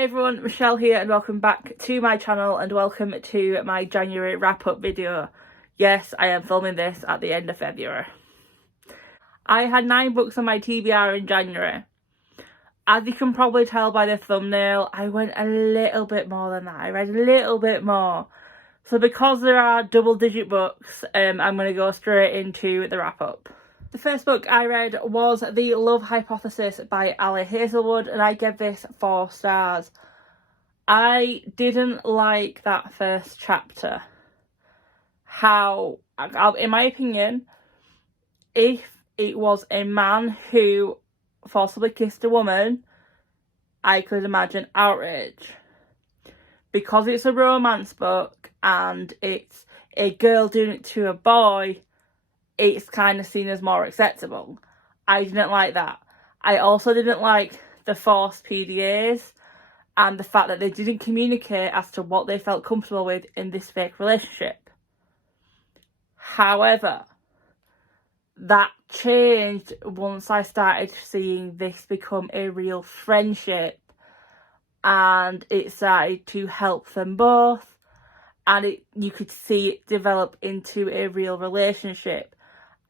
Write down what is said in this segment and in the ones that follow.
Hey everyone, Michelle here and welcome back to my channel and welcome to my January wrap-up video. Yes, I am filming this at the end of February. I had 9 books on my TBR in January. As you can probably tell by the thumbnail, I went a little bit more than that. I read a little bit more. So because there are double-digit books, I'm going to go straight into the wrap-up. The first book I read was The Love Hypothesis by Ali Hazelwood and I gave this 4 stars. I didn't like that first chapter. In my opinion, if it was a man who forcibly kissed a woman, I could imagine outrage. Because it's a romance book and it's a girl doing it to a boy, it's kind of seen as more acceptable. I didn't like that. I also didn't like the forced PDAs and the fact that they didn't communicate as to what they felt comfortable with in this fake relationship. However, that changed once I started seeing this become a real friendship and it started to help them both and you could see it develop into a real relationship.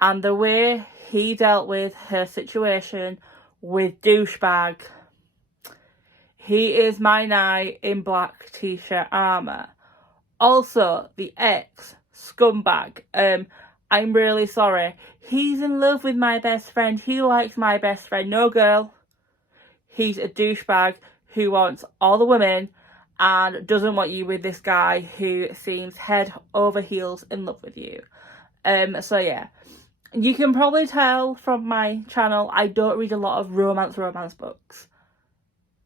And the way he dealt with her situation with douchebag, he is my knight in black t-shirt armour. Also, the ex, scumbag, I'm really sorry. He's in love with my best friend. He likes my best friend. No girl. He's a douchebag who wants all the women and doesn't want you with this guy who seems head over heels in love with you. So yeah. You can probably tell from my channel, I don't read a lot of romance books.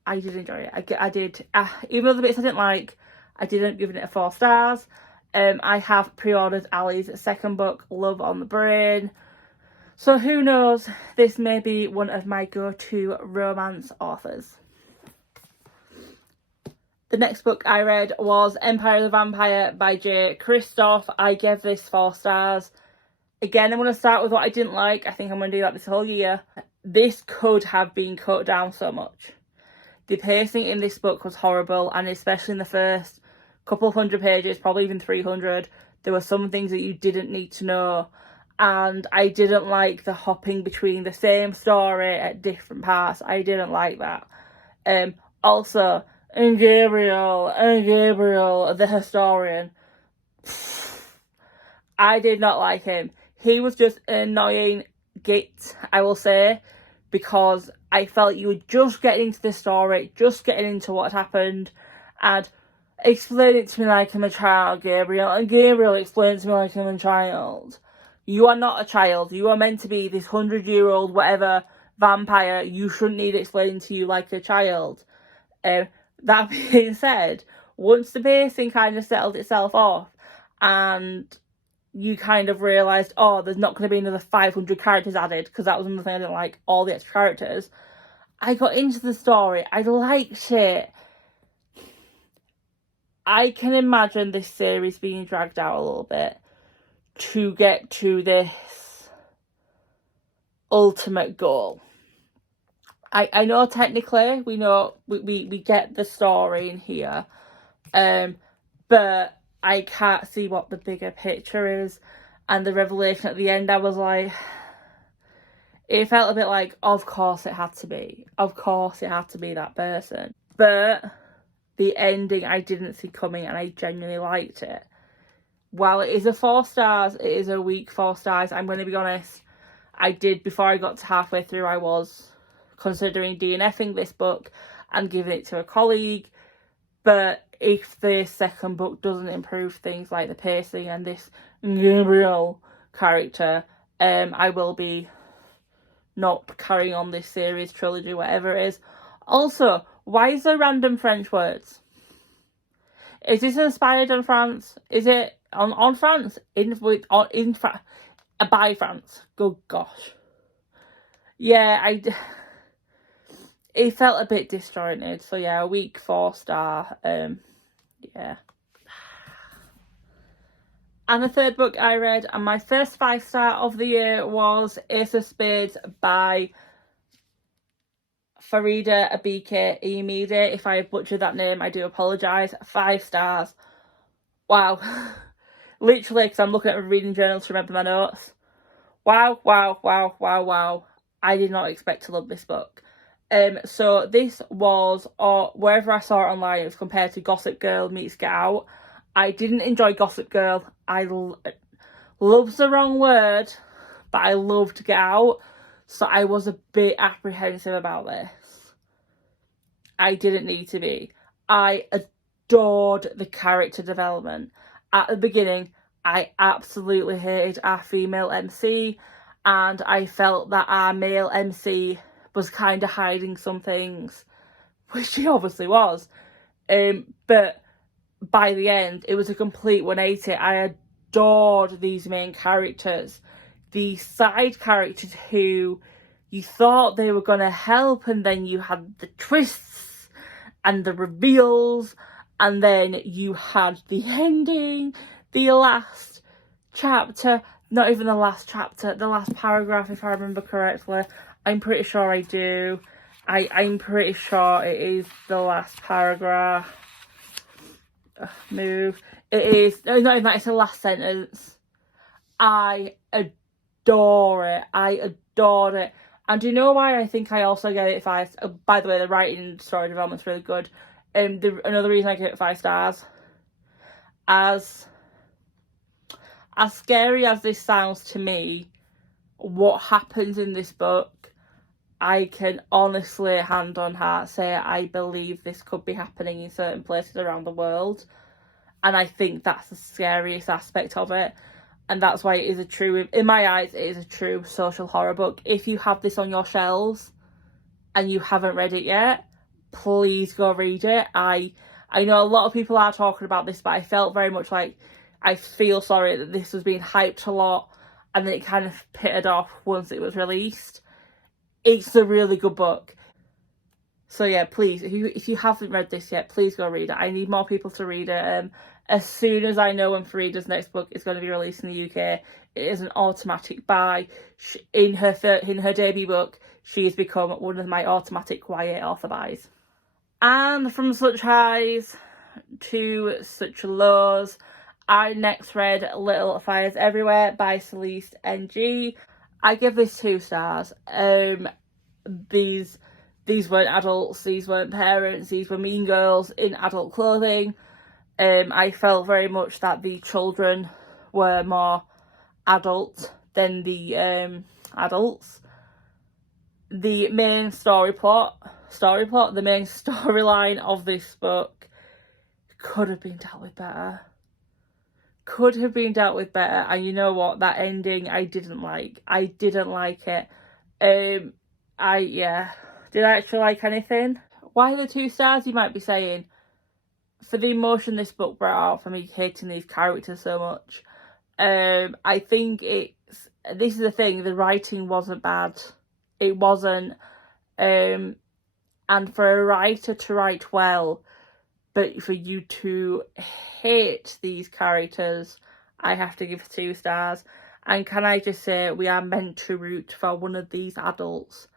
I did enjoy it. I did. Even though the bits I didn't like, I didn't give it 4 stars. I have pre-ordered Ali's second book, Love on the Brain. So who knows, this may be one of my go-to romance authors. The next book I read was Empire of the Vampire by Jade. I gave this 4 stars. Again, I'm going to start with what I didn't like. I think I'm going to do that this whole year. This could have been cut down so much. The pacing in this book was horrible, and especially in the first couple of 100 pages, probably even 300, there were some things that you didn't need to know. And I didn't like the hopping between the same story at different parts. I didn't like that. Also, Gabriel, the historian. I did not like him. He was just an annoying git, I will say, because I felt you were just getting into the story, just getting into what happened, and explain it to me like I'm a child, Gabriel, and Gabriel explained to me like I'm a child. You are not a child. You are meant to be this 100-year-old whatever vampire. You shouldn't need explaining to you like a child. That being said, once the pacing kind of settled itself off and you kind of realised, oh, there's not going to be another 500 characters added, because that was another thing I didn't like, all the extra characters. I got into the story. I liked it. I can imagine this series being dragged out a little bit to get to this ultimate goal. I know technically we get the story in here, but I can't see what the bigger picture is. And the revelation at the end, I was like, it felt a bit like, of course it had to be. Of course it had to be that person. But the ending I didn't see coming and I genuinely liked it. While it is a 4 stars, it is a weak 4 stars. I'm going to be honest. Before I got to halfway through, I was considering DNFing this book and giving it to a colleague. But if the second book doesn't improve things like the pacing and this Gabriel character, I will be not carrying on this series, trilogy, whatever it is. Also, why is there random French words? Is this inspired on France? Is it on France? By France? Good gosh. Yeah, it felt a bit disjointed. So yeah, a weak 4 star. Yeah. And the third book I read, and my first 5 star of the year, was Ace of Spades by Farida Abike Iyimide. If I butchered that name, I do apologise. 5 stars. Wow. Literally, because I'm looking at a reading journal to remember my notes. Wow, wow, wow, wow, wow. I did not expect to love this book. So this was, or wherever I saw it online, it was compared to Gossip Girl meets Get Out. I didn't enjoy Gossip Girl. Love's the wrong word, but I loved Get Out. So I was a bit apprehensive about this. I didn't need to be. I adored the character development. At the beginning, I absolutely hated our female MC, and I felt that our male MC was kind of hiding some things, which he obviously was. But by the end, it was a complete 180. I adored these main characters. The side characters who you thought they were going to help, and then you had the twists and the reveals, and then you had the ending, the last chapter, not even the last chapter, the last paragraph, if I remember correctly. I'm pretty sure I do. I'm pretty sure it is the last paragraph. Move. It is, no, not even that, it's the last sentence. I adore it. I adored it. And do you know why I think I also gave it 5? By the way, the writing and story development's really good. Another reason I give it 5 stars. As scary as this sounds to me, what happens in this book, I can honestly, hand on heart, say I believe this could be happening in certain places around the world. And I think that's the scariest aspect of it. And that's why it is a true, in my eyes, it is a true social horror book. If you have this on your shelves and you haven't read it yet, please go read it. I know a lot of people are talking about this, but I felt very much like, I feel sorry that this was being hyped a lot and then it kind of pittered off once it was released. It's a really good book. So yeah, please, if you haven't read this yet, please go read it. I need more people to read it. As soon as I know when Farida's next book is going to be released in the UK, it is an automatic buy. In her debut book, she has become one of my automatic YA author buys. And from such highs to such lows, I next read Little Fires Everywhere by Celeste NG. I give this 2 stars. These weren't adults, these weren't parents, these were mean girls in adult clothing. I felt very much that the children were more adult than the adults. The main the main storyline of this book could have been dealt with better. And you know what? That ending, I didn't like. I didn't like it. Did I actually like anything? Why the 2 stars, you might be saying? For the emotion this book brought out for me hating these characters so much. I think this is the thing, the writing wasn't bad. It wasn't. And for a writer to write well, but for you to hate these characters, I have to give 2 stars. And can I just say, we are meant to root for one of these adults.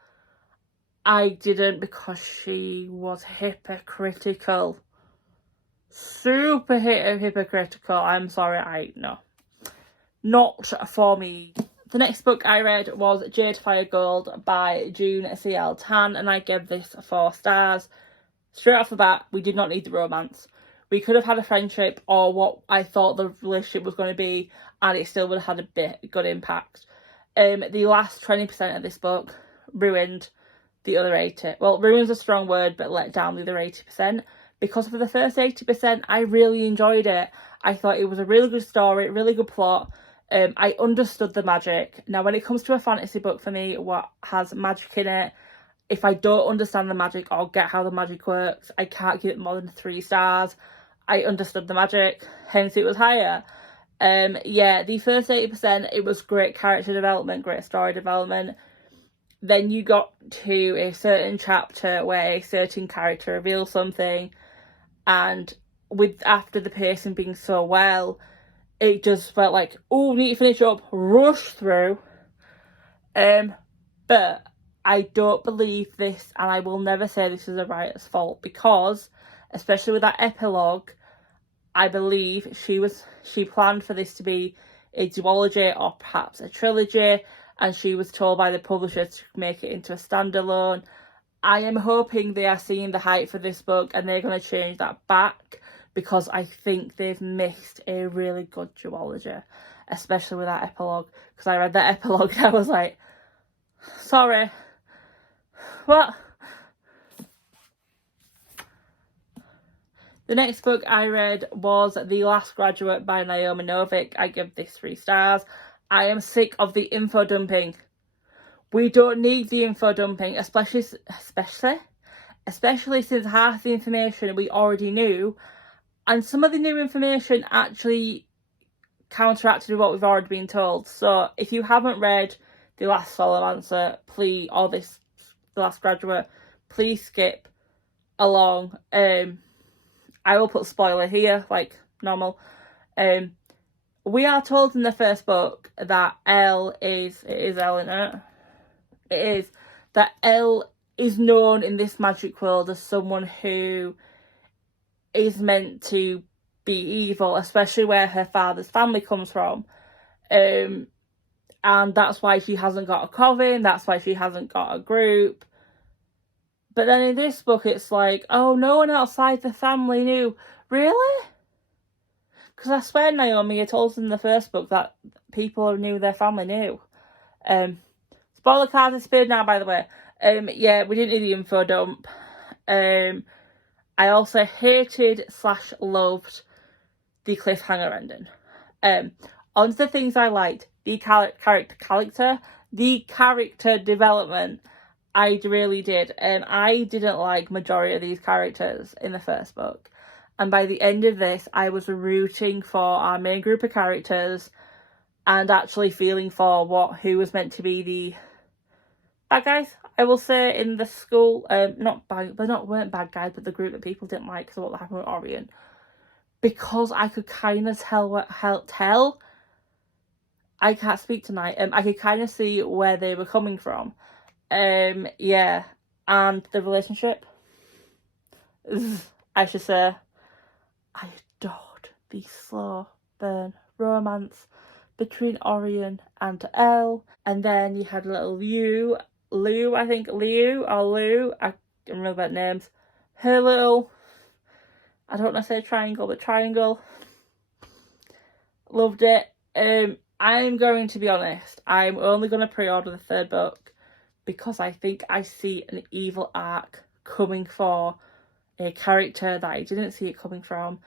I didn't, because she was hypocritical. Super hypocritical. I'm sorry, no. Not for me. The next book I read was Jade Fire Gold by June C.L. Tan, and I gave this 4 stars. Straight off the bat, we did not need the romance. We could have had a friendship, or what I thought the relationship was going to be, and it still would have had a good impact. The last 20% of this book ruined the other 80. Well, ruin's a strong word, but let down the other 80%. Because for the first 80%, I really enjoyed it. I thought it was a really good story, really good plot. I understood the magic. Now, when it comes to a fantasy book for me, what has magic in it, if I don't understand the magic or get how the magic works, I can't give it more than 3 stars. I understood the magic, hence it was higher. The first 80%, it was great character development, great story development. Then you got to a certain chapter where a certain character reveals something, and after the pacing being so well, it just felt like, oh, need to finish up, rush through. But I don't believe this, and I will never say this is a writer's fault, because, especially with that epilogue, I believe she planned for this to be a duology or perhaps a trilogy, and she was told by the publisher to make it into a standalone. I am hoping they are seeing the hype for this book and they're going to change that back, because I think they've missed a really good duology, especially with that epilogue, because I read that epilogue and I was like, sorry, what? The next book I read was The Last Graduate by Naomi Novik. I give this 3 stars. I am sick of the info dumping. We don't need the info dumping, especially since half the information we already knew, and some of the new information actually counteracted with what we've already been told. So if you haven't read The Last Solomancer, please, or The Last Graduate, please skip along. I will put spoiler here, like normal. We are told in the first book that it is Elle in it. It is that Elle is known in this magic world as someone who is meant to be evil, especially where her father's family comes from. And that's why she hasn't got a coven, that's why she hasn't got a group. But then in this book, it's like, oh, no one outside the family knew. Really? Because I swear Naomi had told us in the first book that people who knew their family knew. Spoiler card is Spades now, by the way. Yeah, we didn't need the info dump. I also hated / loved the cliffhanger ending. On to the things I liked. The character development. I really did. I didn't like majority of these characters in the first book. And by the end of this, I was rooting for our main group of characters and actually feeling for who was meant to be the bad guys, I will say, in the school. Weren't bad guys, but the group that people didn't like because of what happened with Orion. Because I could kind of tell. I can't speak tonight. I could kind of see where they were coming from. Yeah, and the relationship, I should say, I adored the slow burn romance between Orion and Elle. And then you had little Lou, I can't remember about names. Her little, I don't want to say triangle, but triangle. Loved it. I'm going to be honest, I'm only going to pre-order the 3rd book because I think I see an evil arc coming for a character that I didn't see it coming from.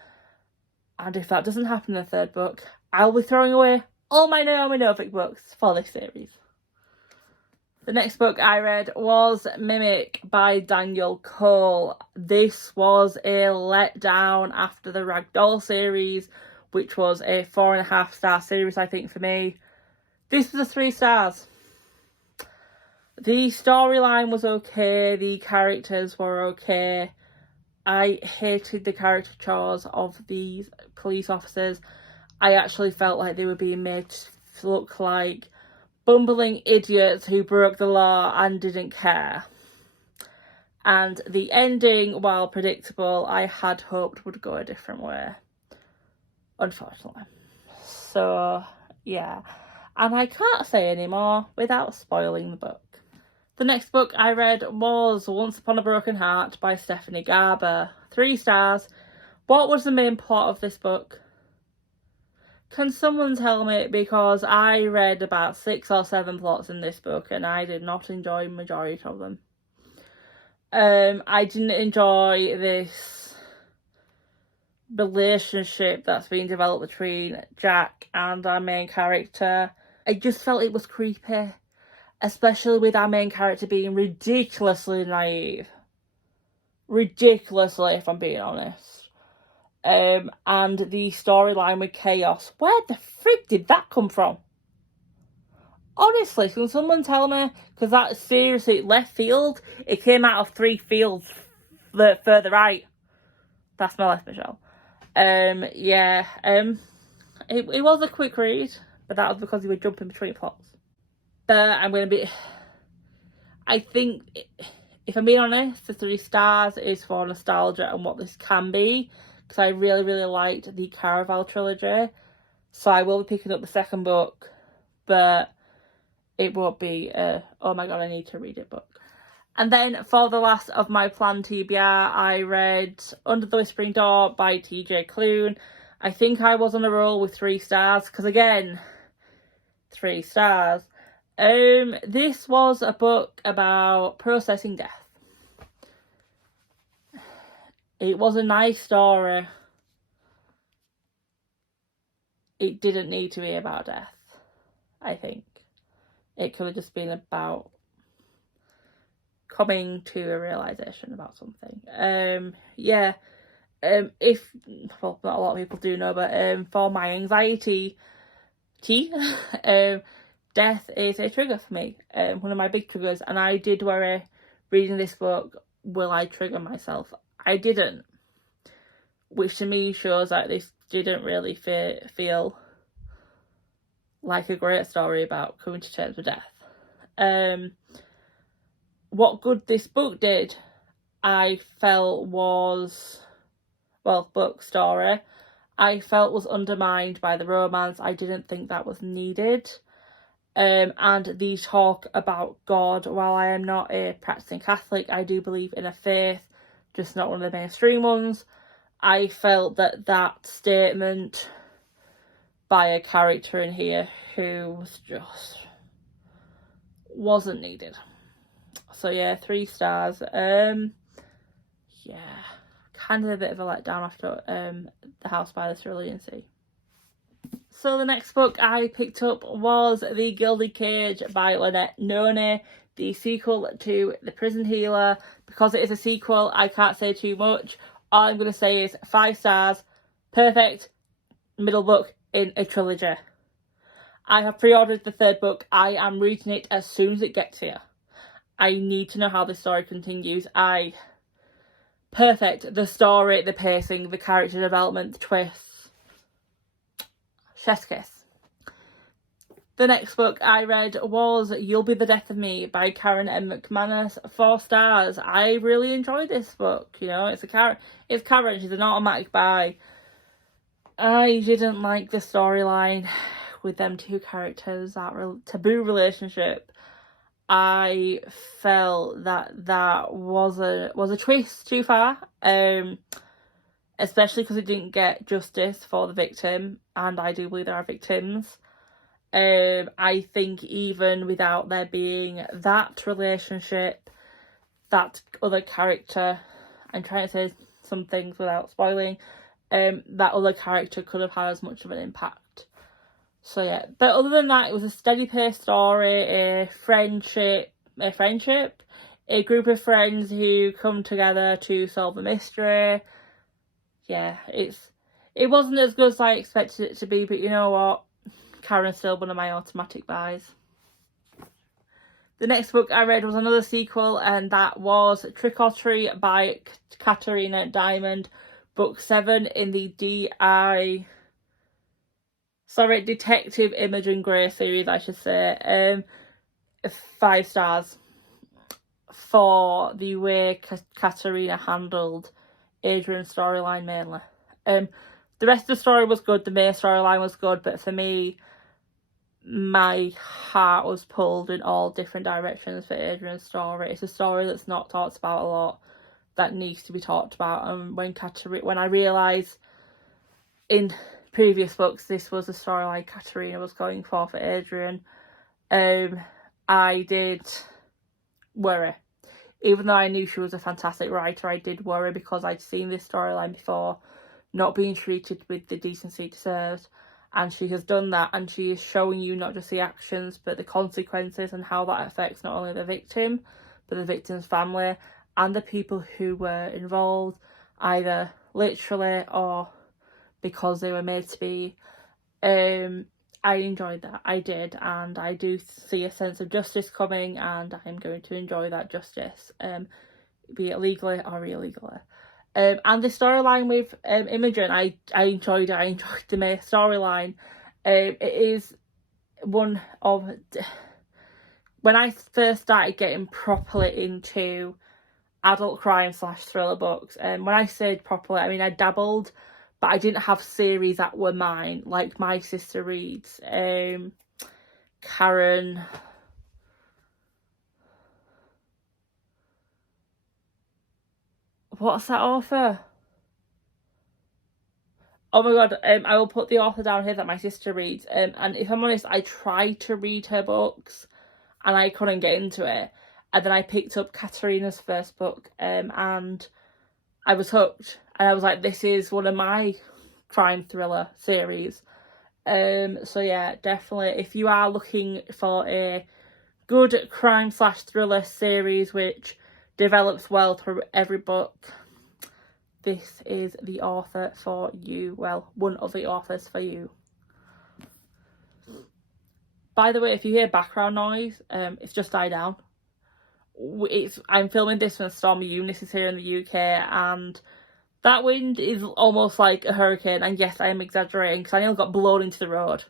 And if that doesn't happen in the 3rd book, I'll be throwing away all my Naomi Novik books for this series. The next book I read was Mimik by Daniel Cole. This was a letdown after the Ragdoll series, which was a 4.5-star series, I think, for me. This was a 3 stars. The storyline was okay, the characters were okay. I hated the caricatures of these police officers. I actually felt like they were being made to look like bumbling idiots who broke the law and didn't care. And the ending, while predictable, I had hoped would go a different way. Unfortunately. So, yeah. And I can't say any more without spoiling the book. The next book I read was Once Upon a Broken Heart by Stephanie Garber. 3 stars. What was the main plot of this book? Can someone tell me? Because I read about 6 or 7 plots in this book and I did not enjoy the majority of them. I didn't enjoy this relationship that's being developed between Jack and our main character. I just felt it was creepy. Especially with our main character being ridiculously naive. Ridiculously, if I'm being honest. And the storyline with Chaos. Where the frick did that come from? Honestly, can someone tell me? Because that is seriously left field. It came out of 3 fields further right. That's my left, Michelle. Yeah. It was a quick read, but that was because he was jumping between plots. But I think, if I'm being honest, the 3 stars is for nostalgia and what this can be, because I really, really liked the Caraval trilogy. So I will be picking up the second book, but it won't be oh my god, I need to read it book. And then for the last of my planned TBR, I read Under the Whispering Door by TJ Klune. I think I was on a roll with 3 stars, because again, 3 stars. This was a book about processing death. It was a nice story. It didn't need to be about death, I think. It could have just been about coming to a realisation about something. If, well, not a lot of people do know, but for my anxiety, death is a trigger for me. One of my big triggers, and I did worry reading this book, will I trigger myself? I didn't, which to me shows that this didn't really feel like a great story about coming to terms with death. What good this book did, I felt was, well, book story, I felt was undermined by the romance. I didn't think that was needed. And the talk about God, while I am not a practicing Catholic, I do believe in a faith, just not one of the mainstream ones. I felt that statement by a character in here who was just wasn't needed. So yeah, 3 stars. Kind of a bit of a letdown after The House by the Cerulean Sea. So the next book I picked up was The Gilded Cage by Lynette Noni, the sequel to The Prison Healer. Because it is a sequel, I can't say too much. All I'm going to say is 5 stars, perfect middle book in a trilogy. I have pre-ordered the 3rd book. I am reading it as soon as it gets here. I need to know how the story continues. Perfect. The story, the pacing, the character development, the twists. Chef's kiss. The next book I read was You'll Be the Death of Me by Karen M. McManus. 4 stars. I really enjoyed this book. You know, it's Karen. She's an automatic buy. I didn't like the storyline with them 2 characters, that taboo relationship. I felt that was a twist too far, especially because it didn't get justice for the victim, and I do believe there are victims. I think even without there being that relationship, that other character, I'm trying to say some things without spoiling, that other character could have had as much of an impact. So yeah, but other than that, it was a steady paced story, a friendship, a group of friends who come together to solve a mystery. Yeah, it wasn't as good as I expected it to be, but you know what? Karen's still one of my automatic buys. The next book I read was another sequel, and that was Trick or Treat by Katarina Diamond, book 7 in the Detective Imogen Grey series, I should say. 5 stars for the way Katarina handled Adrian's storyline mainly. The rest of the story was good, the main storyline was good, but for me, my heart was pulled in all different directions for Adrian's story. It's a story that's not talked about a lot, that needs to be talked about. And when I realised in previous books this was a storyline Katarina was going for Adrian, I did worry. Even though I knew she was a fantastic writer, I did worry because I'd seen this storyline before, not being treated with the decency it deserves, and she has done that, and she is showing you not just the actions but the consequences and how that affects not only the victim but the victim's family and the people who were involved, either literally or because they were made to be. I enjoyed that, I did, and I do see a sense of justice coming, and I'm going to enjoy that justice, be it legally or illegally. And the storyline with Imogen, I enjoyed it. I enjoyed the main storyline. It is one of when I first started getting properly into adult crime / thriller books, and when I say properly, I mean I dabbled, but I didn't have series that were mine, like my sister reads. Karen... What's that author? Oh my god, I will put the author down here that my sister reads. And if I'm honest, I tried to read her books and I couldn't get into it. And then I picked up Katerina's first book, and I was hooked. And I was like, this is one of my crime thriller series. So yeah, definitely, if you are looking for a good crime / thriller series which develops well through every book, this is the author for you. Well, one of the authors for you. By the way, if you hear background noise, it's just died down. I'm filming this when Stormy Eunice is here in the UK, and that wind is almost like a hurricane. And yes, I am exaggerating because I nearly got blown into the road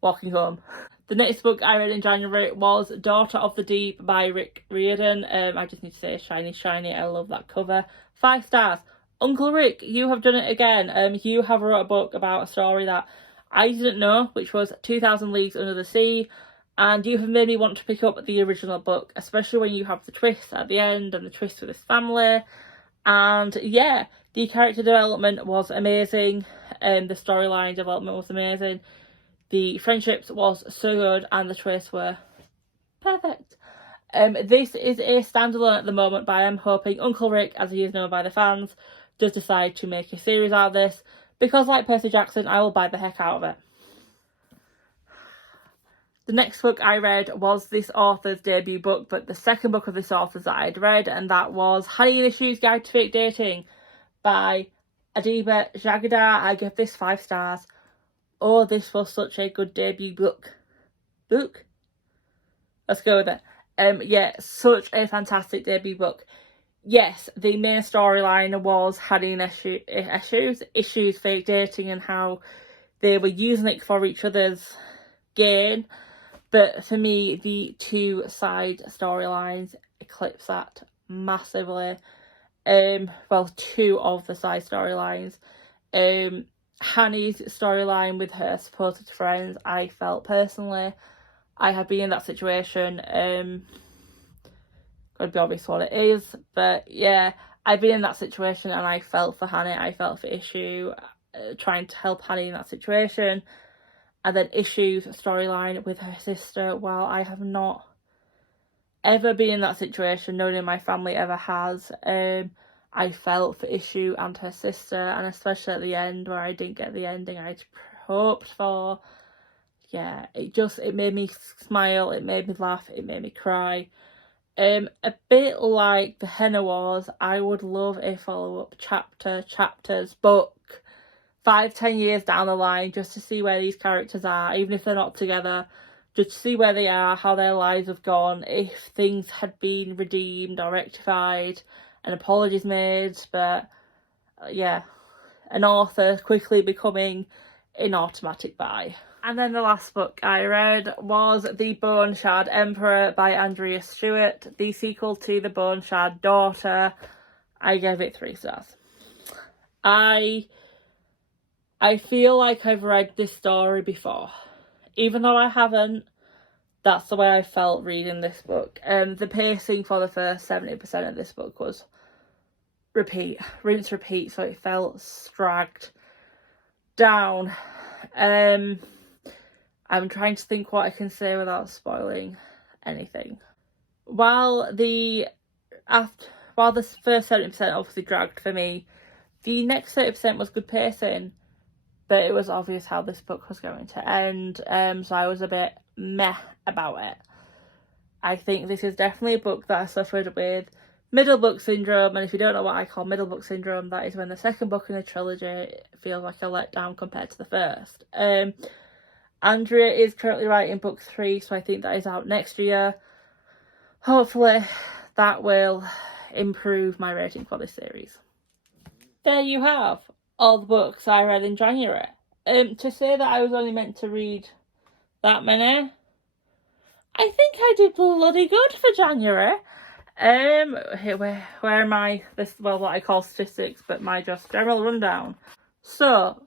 walking home. The next book I read in January was Daughter of the Deep by Rick Riordan. I just need to say, shiny, shiny. I love that cover. 5 stars. Uncle Rick, you have done it again. You have wrote a book about a story that I didn't know, which was 2,000 Leagues Under the Sea. And you have made me want to pick up the original book, especially when you have the twist at the end and the twist with his family. And yeah, the character development was amazing. The storyline development was amazing. The friendships was so good and the twists were perfect. This is a standalone at the moment, but I am hoping Uncle Rick, as he is known by the fans, does decide to make a series out of this, because like Percy Jackson, I will buy the heck out of it. The next book I read was this author's debut book, but the second book of this author's that I'd read, and that was Honey and Issues Guide to Fake Dating by Adiba Jagadar. I give this 5 stars. Oh, this was such a good debut book. Let's go with it. Yeah, such a fantastic debut book. Yes, the main storyline was Honey and issues, fake dating, and how they were using it for each other's gain. But for me, the 2 side storylines eclipse that massively. Well, 2 of the side storylines. Hanny's storyline with her supposed friends, I felt personally, I have been in that situation. Gotta be obvious what it is, but yeah, I've been in that situation and I felt for Hanny, I felt for Issue, trying to help Hanny in that situation. And then Issue's storyline with her sister, while I have not ever been in that situation, no one in my family ever has, I felt for Issue and her sister, and especially at the end where I didn't get the ending I'd hoped for. Yeah, it made me smile, it made me laugh, it made me cry. A bit like the Henna Wars, I would love a follow-up chapters book 5-10 years down the line, just to see where these characters are, even if they're not together, just to see where they are, how their lives have gone, if things had been redeemed or rectified, and apologies made. But yeah, an author quickly becoming an automatic buy. And then the last book I read was The Bone Shard Emperor by Andrea Stewart, the sequel to The Bone Shard Daughter. I gave it 3 stars. I feel like I've read this story before. Even though I haven't, that's the way I felt reading this book. The pacing for the first 70% of this book was rinse, repeat, so it felt dragged down. I'm trying to think what I can say without spoiling anything. While the first 70% obviously dragged for me, the next 30% was good pacing, but it was obvious how this book was going to end, so I was a bit meh about it. I think this is definitely a book that I suffered with middle book syndrome, and if you don't know what I call middle book syndrome, that is when the second book in a trilogy feels like a letdown compared to the first. Andrea is currently writing book 3, so I think that is out next year. Hopefully that will improve my rating for this series. There you have all the books I read in January. To say that I was only meant to read that many, I think I did bloody good for January. Where are my, what I call statistics, but my just general rundown. So,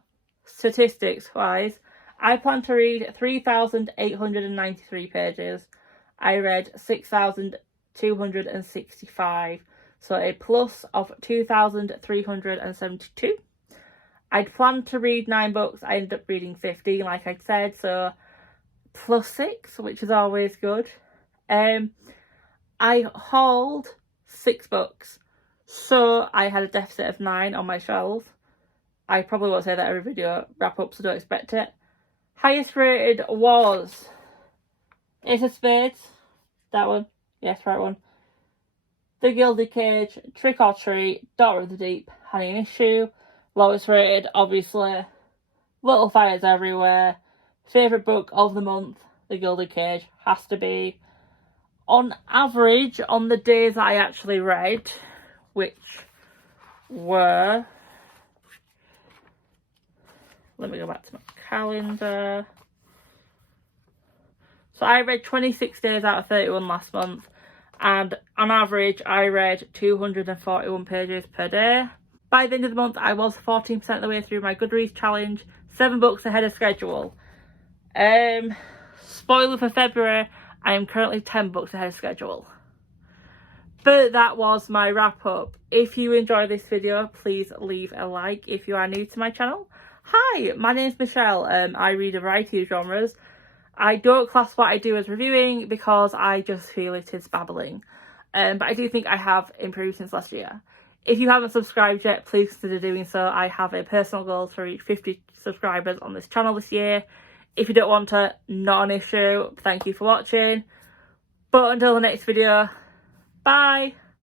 statistics wise, I plan to read 3,893 pages. I read 6,265, so a plus of 2,372. I'd planned to read 9 books. I ended up reading 15, like I said, so plus 6, which is always good. I hauled 6 books, so I had a deficit of 9 on my shelf. I probably won't say that every video wrap up, so don't expect it. Highest rated was Ace of Spades. That one. Yes, right one. The Gilded Cage, Trick or Treat, Daughter of the Deep, Honey and Issue. Lowest rated, obviously, Little Fires Everywhere. Favourite book of the month, The Gilded Cage, has to be. On average, on the days that I actually read, which were... Let me go back to my calendar. So I read 26 days out of 31 last month. And on average, I read 241 pages per day. By the end of the month, I was 14% of the way through my Goodreads challenge. 7 books ahead of schedule. Spoiler for February, I am currently 10 books ahead of schedule. But that was my wrap up. If you enjoyed this video, please leave a like if you are new to my channel. Hi, my name is Michelle. I read a variety of genres. I don't class what I do as reviewing because I just feel it is babbling. But I do think I have improved since last year. If you haven't subscribed yet, please consider doing so. I have a personal goal to reach 50 subscribers on this channel this year. If you don't want to, not an issue. Thank you for watching. But until the next video, bye!